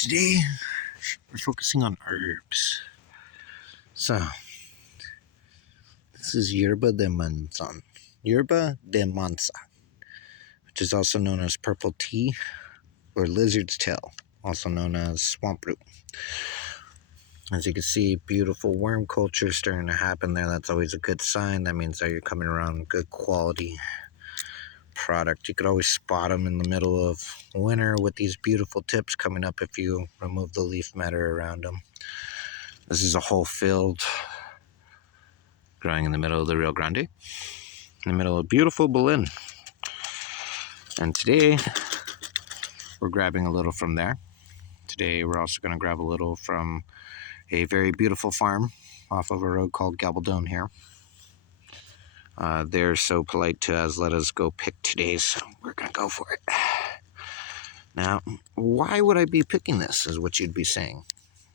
Today we're focusing on herbs. So this is Yerba de manza, which is also known as purple tea or lizard's tail, also known as swamp root. As you can see, beautiful worm culture starting to happen there. That's always a good sign. That means that you're coming around good quality product. You could always spot them in the middle of winter with these beautiful tips coming up if you remove the leaf matter around them. This is a whole field growing in the middle of the Rio Grande, in the middle of beautiful Belen. And today we're grabbing a little from there. Today we're also going to grab a little from a very beautiful farm off of a road called Gabaldon here. They're so polite to us, let us go pick today, so we're going to go for it. Now, why would I be picking this is what you'd be saying.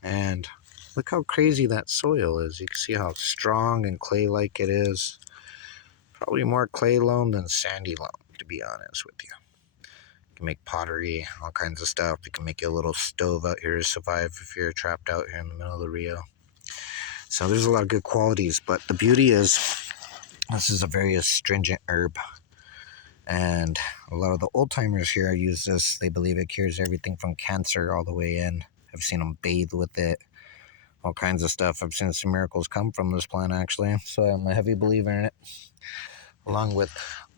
And look how crazy that soil is. You can see how strong and clay-like it is. Probably more clay loam than sandy loam, to be honest with you. You can make pottery, all kinds of stuff. You can make a little stove out here to survive if you're trapped out here in the middle of the Rio. So there's a lot of good qualities, but the beauty is this is a very astringent herb. And a lot of the old timers here use this. They believe it cures everything from cancer all the way in. I've seen them bathe with it, all kinds of stuff. I've seen some miracles come from this plant, actually. So I'm a heavy believer in it. Along with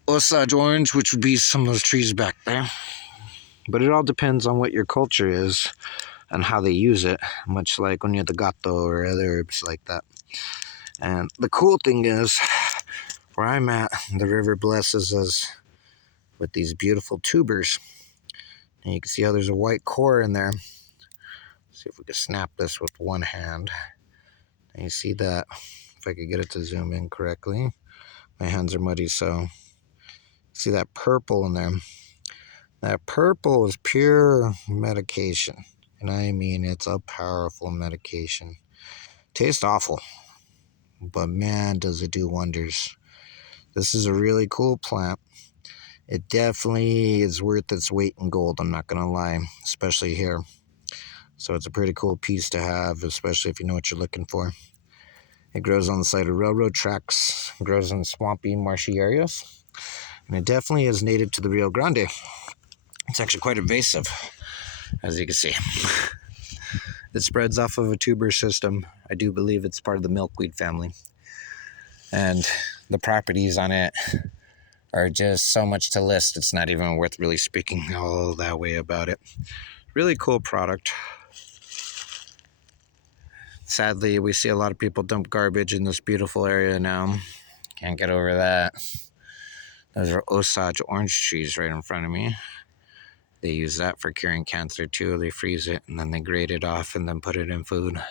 Osage orange, which would be some of those trees back there. But it all depends on what your culture is and how they use it, much like Uña de Gato or other herbs like that. And the cool thing is, where I'm at, the river blesses us with these beautiful tubers. And you can see how there's a white core in there. Let's see if we can snap this with one hand. And you see that, if I could get it to zoom in correctly. My hands are muddy, so see that purple in there. That purple is pure medication. And I mean, it's a powerful medication. Tastes awful, but man, does it do wonders. This is a really cool plant. It definitely is worth its weight in gold, I'm not going to lie, especially here. So it's a pretty cool piece to have, especially if you know what you're looking for. It grows on the side of railroad tracks, grows in swampy, marshy areas, and it definitely is native to the Rio Grande. It's actually quite invasive, as you can see. It spreads off of a tuber system. I do believe it's part of the milkweed family. And the properties on it are just so much to list, it's not even worth really speaking all that way about it. Really cool product. Sadly, we see a lot of people dump garbage in this beautiful area now. Can't get over that. Those are Osage orange trees right in front of me. They use that for curing cancer too. They freeze it and then they grate it off and then put it in food.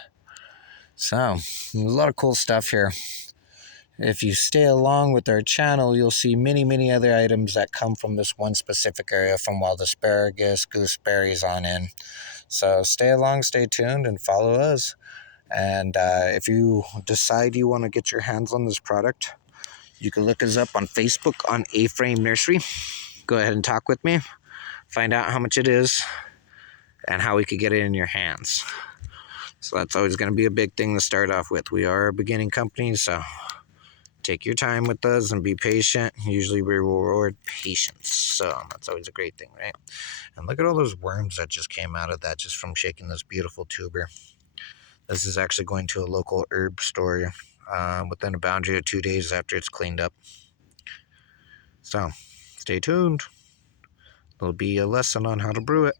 So, a lot of cool stuff here. If you stay along with our channel, you'll see many other items that come from this one specific area, from wild asparagus, gooseberries on in. So stay along, stay tuned, and follow us. And if you decide you want to get your hands on this product, you can look us up on Facebook on A-Frame Nursery. Go ahead and talk with me. Find out how much it is and how we could get it in your hands. So that's always going to be a big thing to start off with. We are a beginning company, so take your time with us and be patient. Usually we reward patience, so that's always a great thing, right? And look at all those worms that just came out of that just from shaking this beautiful tuber. This is actually going to a local herb store within a boundary of 2 days after it's cleaned up. So stay tuned. There'll be a lesson on how to brew it.